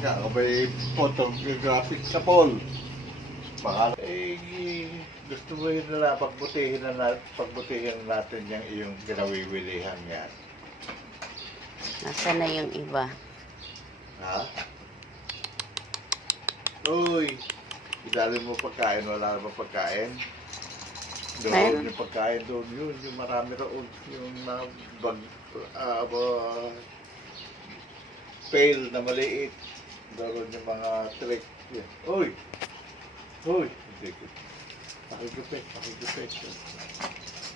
Teka, ako may photographic sa Paul. Baka, eh, gusto mo yun na pagbutihin na pagbutihin na natin yung iyong ginawiwilihan yan. Nasaan na yung iba? Ha? Uy, idalin mo pagkain, wala na ba pagkain? Doon, Meron. yung pagkain doon, yun, yung marami roon, yung na bag, ah, ba- pail na maliit. Doon yung mga trick. Yan. Uy! Uy! Hindi ko. Pakigupit, pakigupit.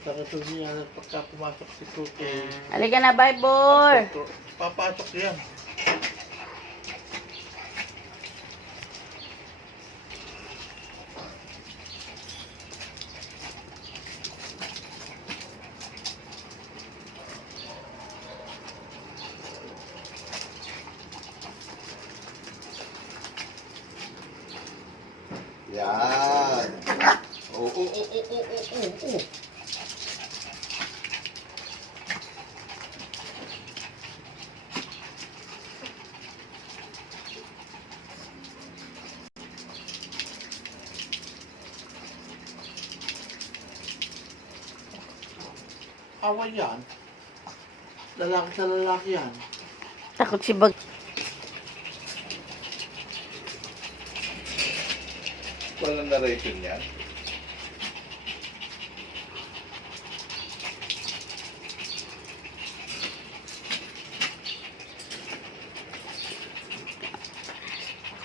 Ito niya, pagka pumasok si Tuto. Halika na, Bible! Papasok yan. Yan. Oo, oo, oo, oo, oo, oo, oo. Awa yan. Lalaki sa lalaki yan. Takot si Bag. Walang narration yan.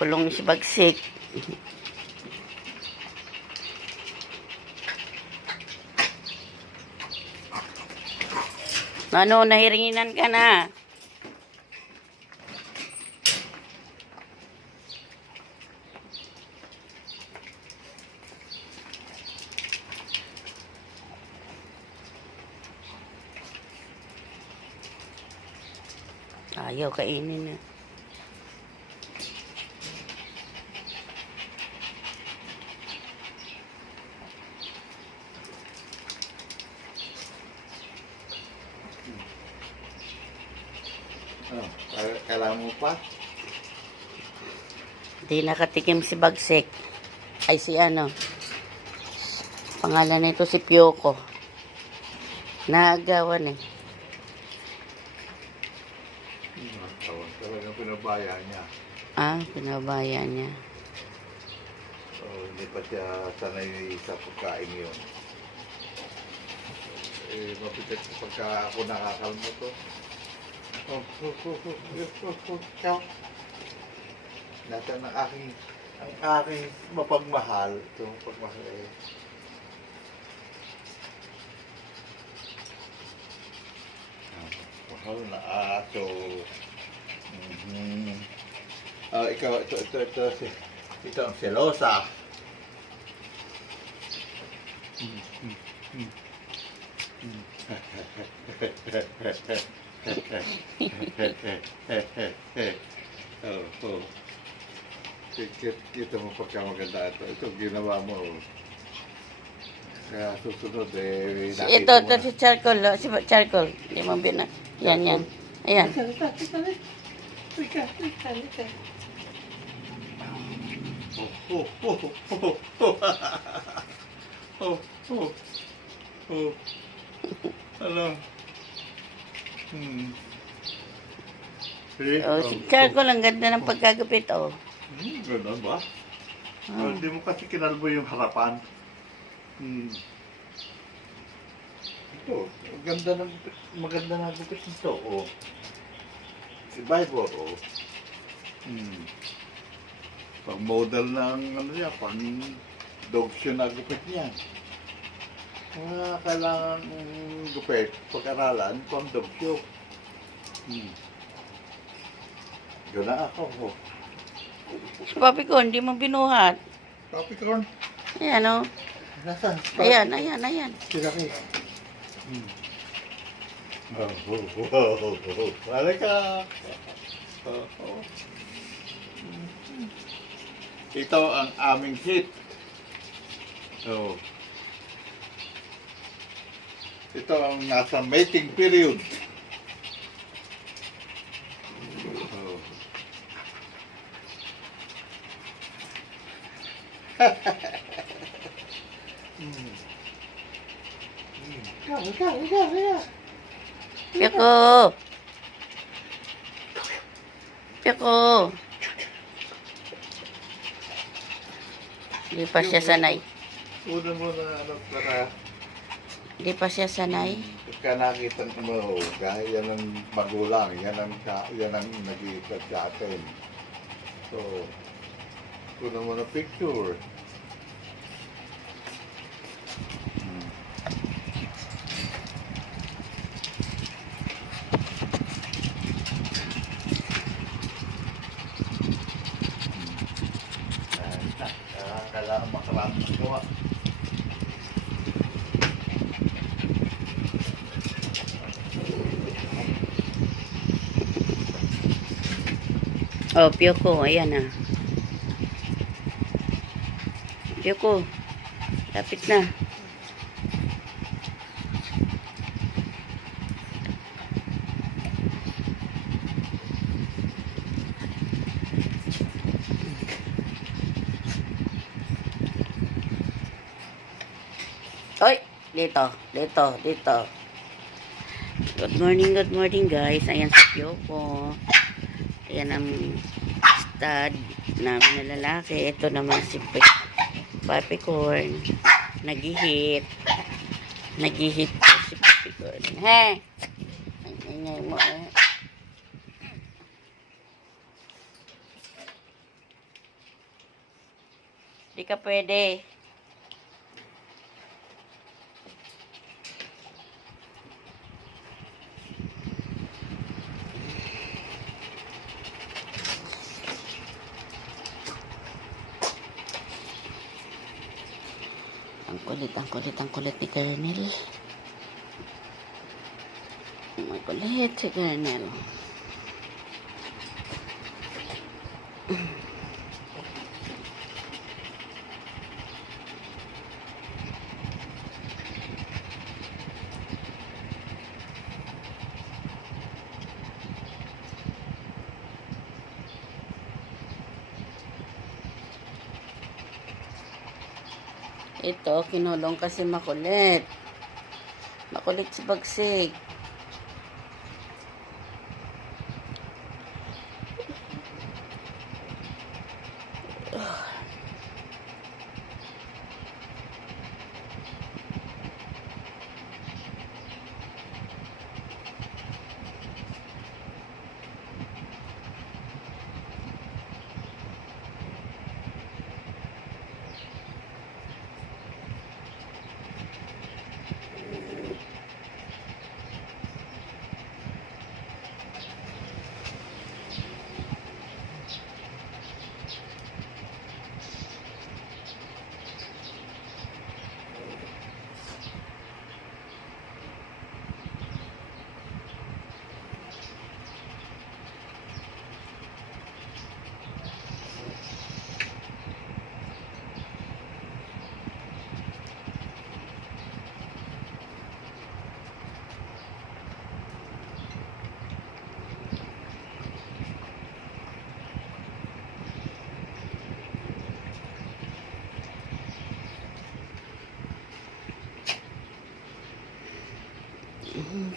Kulong si Bagsik. Ano, nahiringinan ka na. Ayaw kainin na. Oh, kaya- kailangan mo pa? Di nakatikim si Bagsik. Ay si ano. Pangalan nito si Pyoko. Naagawan eh. Pinabaya niya. Ah, pinabayan niya. So, hindi pa siya sanay sa pagkain yun. Eh, mabigat pagka ako nakakalmo to. Oh, oh, oh, oh, oh, oh, oh. Nasa ng aking, ang aking mapagmahal. Itong pagmahal eh. Ah, Mahal na aso. Mhm. Ah, ikaw, ito, ito, ito, si, ito ang selosa. oh, oh. Kita, kita mo pagka maganda ito. Ito ginawa mo. Kaya susunod eh. Si, ito, ito si Charcoal. oh, Si Charcoal. Hindi mo bina. Yan, yan. Ayan. Oh, oh, oh, oh, oh. Oh, oh, oh. Ano? Hmm. Eh, Oh, si Charcoal, ang ganda ng pagkagupit, oh. Hmm, ganun ba? Ah. Hindi mo kasi kinalbo yung harapan. Hmm. Ito, ganda ng maganda na gupit nito, oh. Si Bible, oh. Hmm. Pag model ng ano niya, pang dog show na gupit niya. Kaya kailangan mm, gupit, pag-aralan, pang dog show. Hmm. Doon na ako, oh. Si Papi ko, hindi mo binuhat. Copy corn. Ayan, oh. Nasaan? Ayan, ayan, ayan. Sila kayo. Hmm. Oh, oh, oh, oh, oh. Halika. Oh, oh. Ito ang aming heat. So, ito ang nasa mating period. So, hmm. Hmm. Ikaw, ikaw, ikaw, ikaw. Hindi pa siya sanay. Una mo na ano para Hindi pa siya sanay. pagka nakita mo, gaya yan ang magulang, yan ang, ka- yan ang nag-iikat sa atin. So, kuna mo na picture. Hmm. Ayan na, ah, kailangan makarami ng gawa. Oh, Piyoko, ayan na. Piyoko, lapit na. Oy, dito, dito, dito. Good morning, good morning guys. Ayan si Piyoko. Ayan ang stud namin na lalaki. Ito naman si Pe- Papi Corn. Nagihit. Nagihit si Papi Corn. He! Ingay mo eh. Di ka pwede. Ang kulit, ang kulit, ang kulit ni Colonel. Ang kulit si Colonel. Ito, kinulong kasi makulit. Makulit si Bagsig.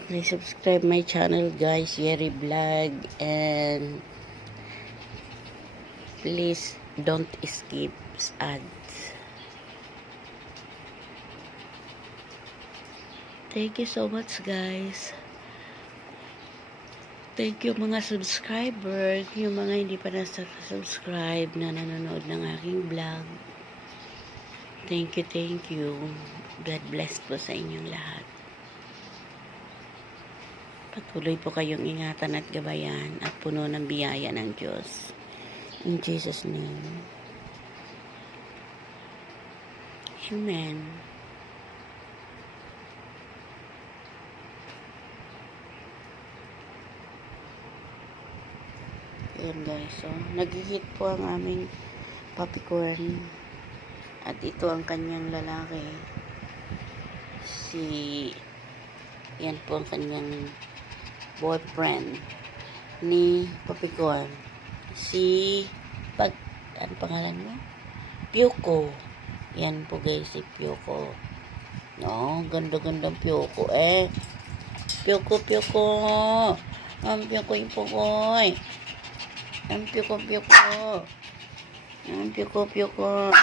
Please subscribe my channel guys, Yeri Vlog and please don't skip ads. Thank you so much guys. Thank you mga subscriber, yung mga hindi pa nasa-subscribe na nanonood ng aking vlog. Thank you, thank you. God bless po sa inyong lahat. Patuloy po kayong ingatan at gabayan at puno ng biyaya ng Diyos. In Jesus' name. Amen. Ayan guys, so nag-hit po ang aming puppy corn. At ito ang kanyang lalaki. Si yan po ang kanyang boyfriend ni Papi Corn. Si Pag ano pangalan mo? Pyoko. Yan po guys, si Pyoko. No, ganda-gandang Pyoko eh. Pyoko, Pyoko. Ang Pyoko yung Pokoy. Ang Pyoko, Pyoko. Ang Pyoko, Pyoko.